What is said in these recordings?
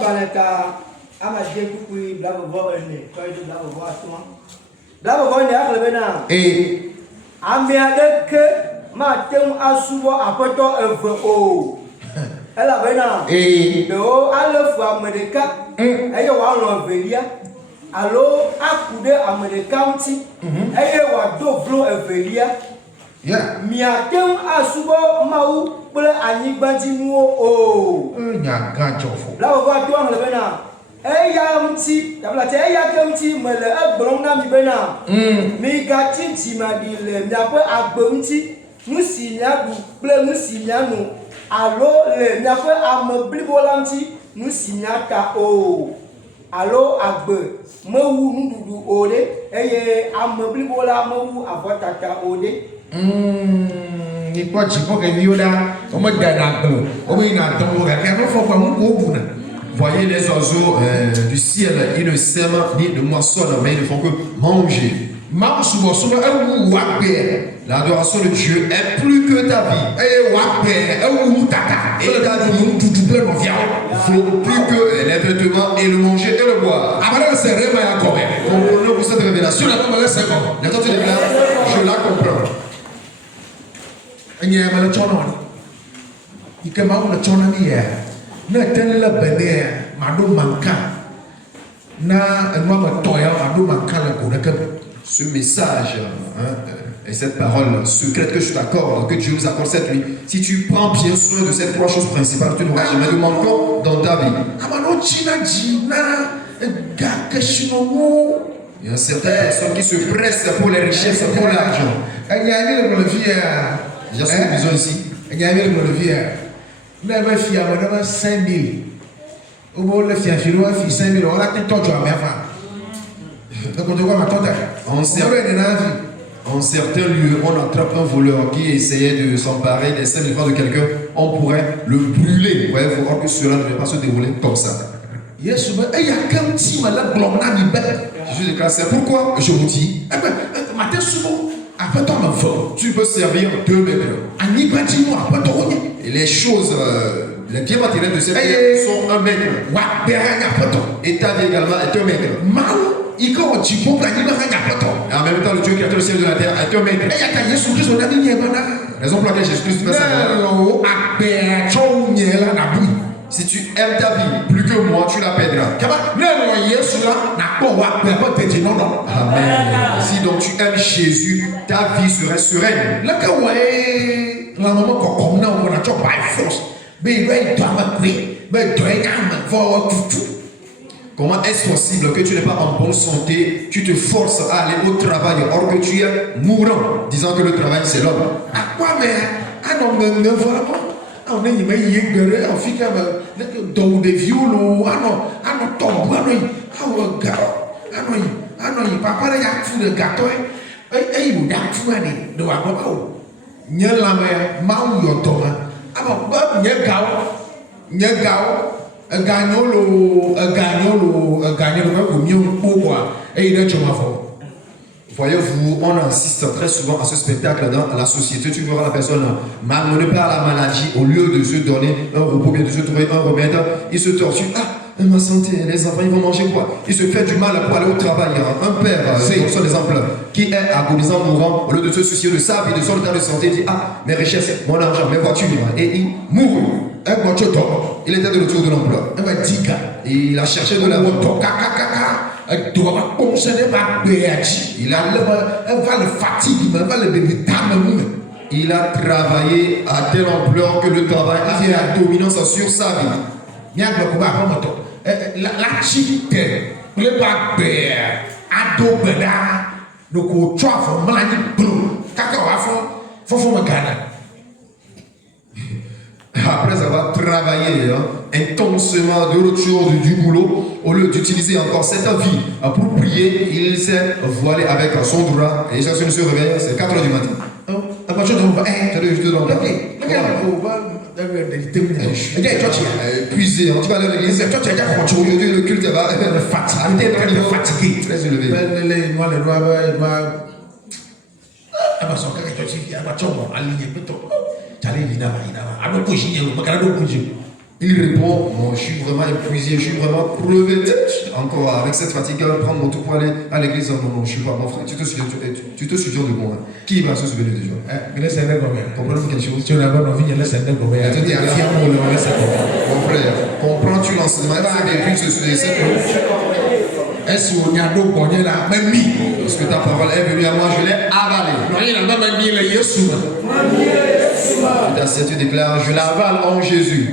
Balaka, ama jekukui blabo ene, toi de blabo toi. Blabo ene aklebena. Amiadeke ma tem asubo apoto efo. Ela bena. Do alefu Amerika. Eyo wa lo velia. Alo akude Amerika nti. Eyo wa do vlo evelia. Yeah. Miatem asubo mau bole anyigbanti nuo o. Nya ganchofo. La wa to an lebena. Eya mti, tabla te eya kemti mele egbron na mi bena. Mi ga tinti ma di le mia pe agbomti. Musi nya du ble musi nya nu. Alo le mia pe amoblibolanti musi nya ka o. Alo agbe mewu ndudu ode eye amoblibola mewu avotata ode. Ni kwa chipo ke viola, on me dada glo. On me na ton ga ka no fo kwa mu ko buna. Voyez les oiseaux du ciel, ils ne sèment ni ne moissonnent, mais ils ne font que manger. L'adoration de Dieu est plus que ta vie. Et ta vie vaut plus que les vêtements et le manger et le boire. Comprenez pour cette révélation. Quand tu déclares, je la comprends. Na tella bene mado manka na enwa toya mado manka la ko nakam. Ce message et cette parole secrète que je t'accorde, que Dieu nous accorde cette nuit, si tu prends bien soin de ces trois choses principales, tu n'auras jamais de manquant dans ta vie. Il y a certaines personnes qui se pressent pour les richesses, pour l'argent. J'ai ce que nous disons ici. Never fear, whatever 5 000. Ou le fier, je dois faire 5 000. On a tout à ma femme. Donc, on doit m'attendre. En certains lieux, on attrape un voleur qui essayait de s'emparer des 5 000 francs de quelqu'un, on pourrait le brûler. Vous voyez, il faut voir que cela ne va pas se dérouler comme ça. Yes, mais il y a qu'un petit malade blanc. Je déclare ça. Pourquoi je vous dis? Tu peux servir 2 mètres. Et les choses, les biens matériels de cette terre sont 1 mètre. Et ta vie également est 1 mètre. Et en même temps, le Dieu qui a créé le ciel de la terre est 1 mètre. Raison pour laquelle Jésus-Christ fait ça. Si tu aimes ta vie plus que moi, tu la perdras. Amen. Si donc tu aimes Jésus, ta vie serait sereine. Comment est-ce possible que tu n'es pas en bonne santé, tu te forces à aller au travail or que tu es mourant, disant que le travail c'est l'homme? On est yégueré, on fait comme des violos, papa a fou de gâteau, et il a fou de Wabo. Nyalame, Mau Yotoma, alors Bob Nyagao, un gagnolo, mieux pour et il est chomafo. Voyez-vous, on assiste très souvent à ce spectacle dans la société. Tu verras la personne malmenée par la maladie, au lieu de se donner un repos, bien de se trouver un remède, il se torture. Ah, ma santé, les enfants, ils vont manger quoi? Il se fait du mal pour aller au travail. Un père, c'est son exemple, qui est agonisant, mourant, au lieu de se soucier de sa vie, de son état de santé, il dit, ah, mes richesses, mon argent, mes voitures, et il mourut. Il était de retour de l'emploi. Il a cherché de l'argent. Il a travaillé à telle ampleur que le travail a fait la dominance sur sa vie. Après avoir travaillé intensément de retour du boulot, au lieu d'utiliser encore cette vie pour prier, il s'est voilé avec son droit et chaque fois qu'il se réveille, c'est 4 h du matin. Épuisé, tu vas aller à l'église, aujourd'hui le culte va fatigué, très élevé. Il répond, bon, je suis vraiment épuisé, je suis vraiment crevé. Encore avec cette fatigue, prendre mon tout pour aller à l'église. Non, non, je suis pas mon frère. Tu te souviens de moi. Qui va se souvenir de Dieu? Comprenez-vous quelque chose? Mon frère, comprends-tu l'enseignement? Est-ce que ta parole est venue à moi? Je l'ai avalée. Tu déclares, je l'avale en Jésus.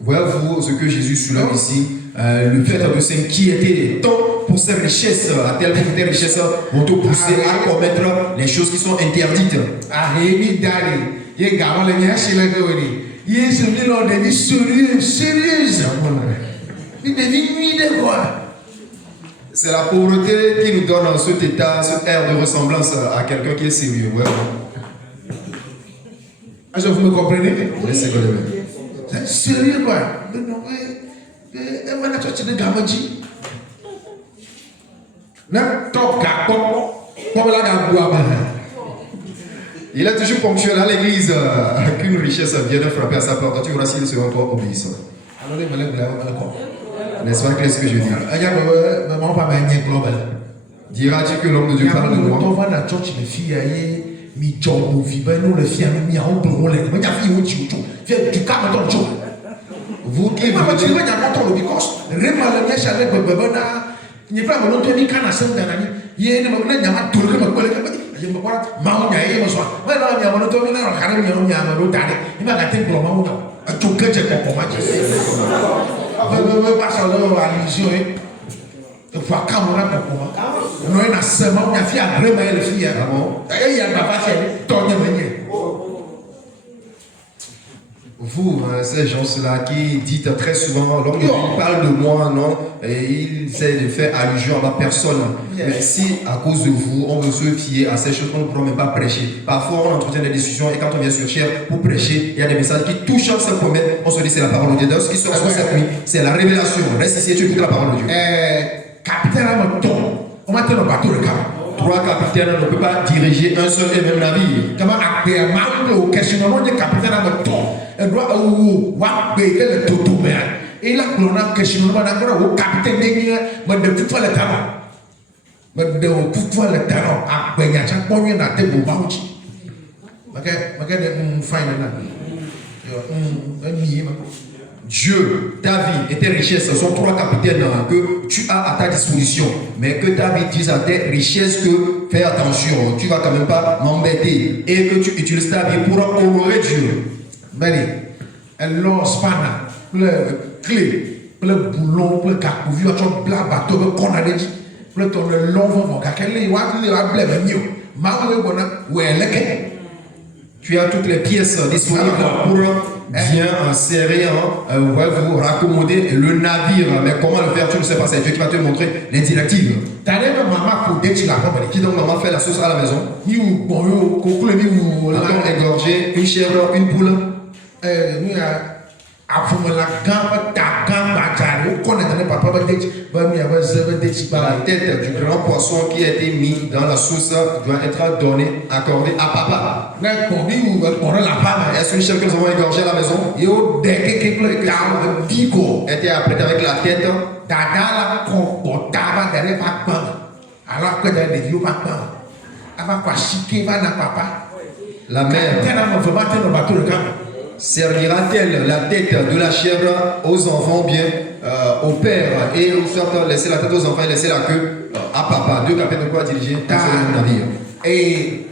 Voyez-vous ce que Jésus soulève ici, le fait de s'inquiéter tant pour ses richesses, à tel point que tes richesses vont te pousser à commettre les choses qui sont interdites. C'est la pauvreté qui nous donne cet état, cet air de ressemblance à quelqu'un qui est sérieux. Ouais. Est-ce que vous me comprenez? C'est sérieux quoi? Il est toujours ponctuel à l'église qu'une richesse vient de frapper à sa porte. Tu verras s'il sera encore obéissant. N'est-ce pas que ce que je dis? Diras-tu que l'homme de Dieu parle de moi? Vous qui vous, ces gens-là qui dites très souvent, l'homme de Dieu parle de moi, non, et il essaie de faire allusion à ma personne. Mais si à cause de vous, on veut se fier à ces choses, on ne pourra même pas prêcher. Parfois, on entretient des discussions et quand on vient sur chair pour prêcher, il y a des messages qui touchent cette promesse. On se dit c'est la parole de Dieu. Ce qui se passe cette nuit, c'est la révélation. Reste ici et tu écoutes la parole de Dieu. Capitaine, on va te le bateau de cap. Trois capitaines ne peuvent pas diriger un seul et même navire. Comment appeler un membre questionnement de capitaine à votre tour? Elle doit payer le toto. Et là, on a questionnement au capitaine mais de toute façon, le talent. Mais de toute façon, le talent. À Benya, chaque fois, il y a des beaux bouches. Dieu, ta vie et tes richesses sont trois capitaines que tu as à ta disposition. Mais que ta vie dise à tes richesses que fais attention, tu vas quand même pas m'embêter. Et que tu utilises ta vie pour honorer Dieu. Mais elle lance pas le clé, le boulon, le cacouvi, le bateau, le condamné, le ton le long vent, tu as toutes les pièces disponibles pour bien serrer, vous raccommoder le navire. Mais comment le faire, tu ne sais pas, c'est Dieu qui va te montrer les directives. Qui donc maman fait la sauce à la maison? Encore égorger une chèvre, une poule. La tête du grand poisson qui a été mis dans la sauce doit être donnée, accordée à papa. Est-ce qu'une chèvre que nous avons égorgée à la maison était apprêtée avec la tête? La mère servira-t-elle la tête de la chèvre aux enfants bien au père et au sortant laisser la tête aux enfants et laisser la queue à papa? Deux capitaines de quoi diriger le navire. Et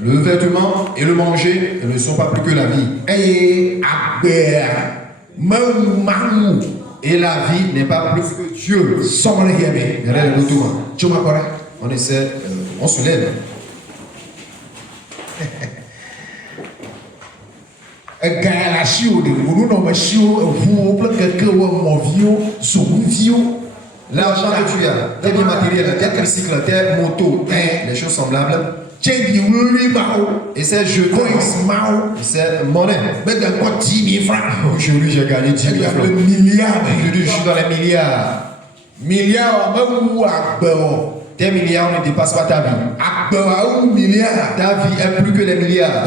le vêtement et le manger ne sont pas plus que la vie. Et la vie n'est pas plus que Dieu. On essaie, on se lève. L'argent que tu as, tes biens matériels, tes tricycles, tes motos, les choses semblables. Et c'est jetons, c'est monnaie. Aujourd'hui, j'ai gagné 10 000 francs. Aujourd'hui, je suis dans les milliards. Tes milliards ne dépassent pas ta vie. Ta vie est plus que les milliards.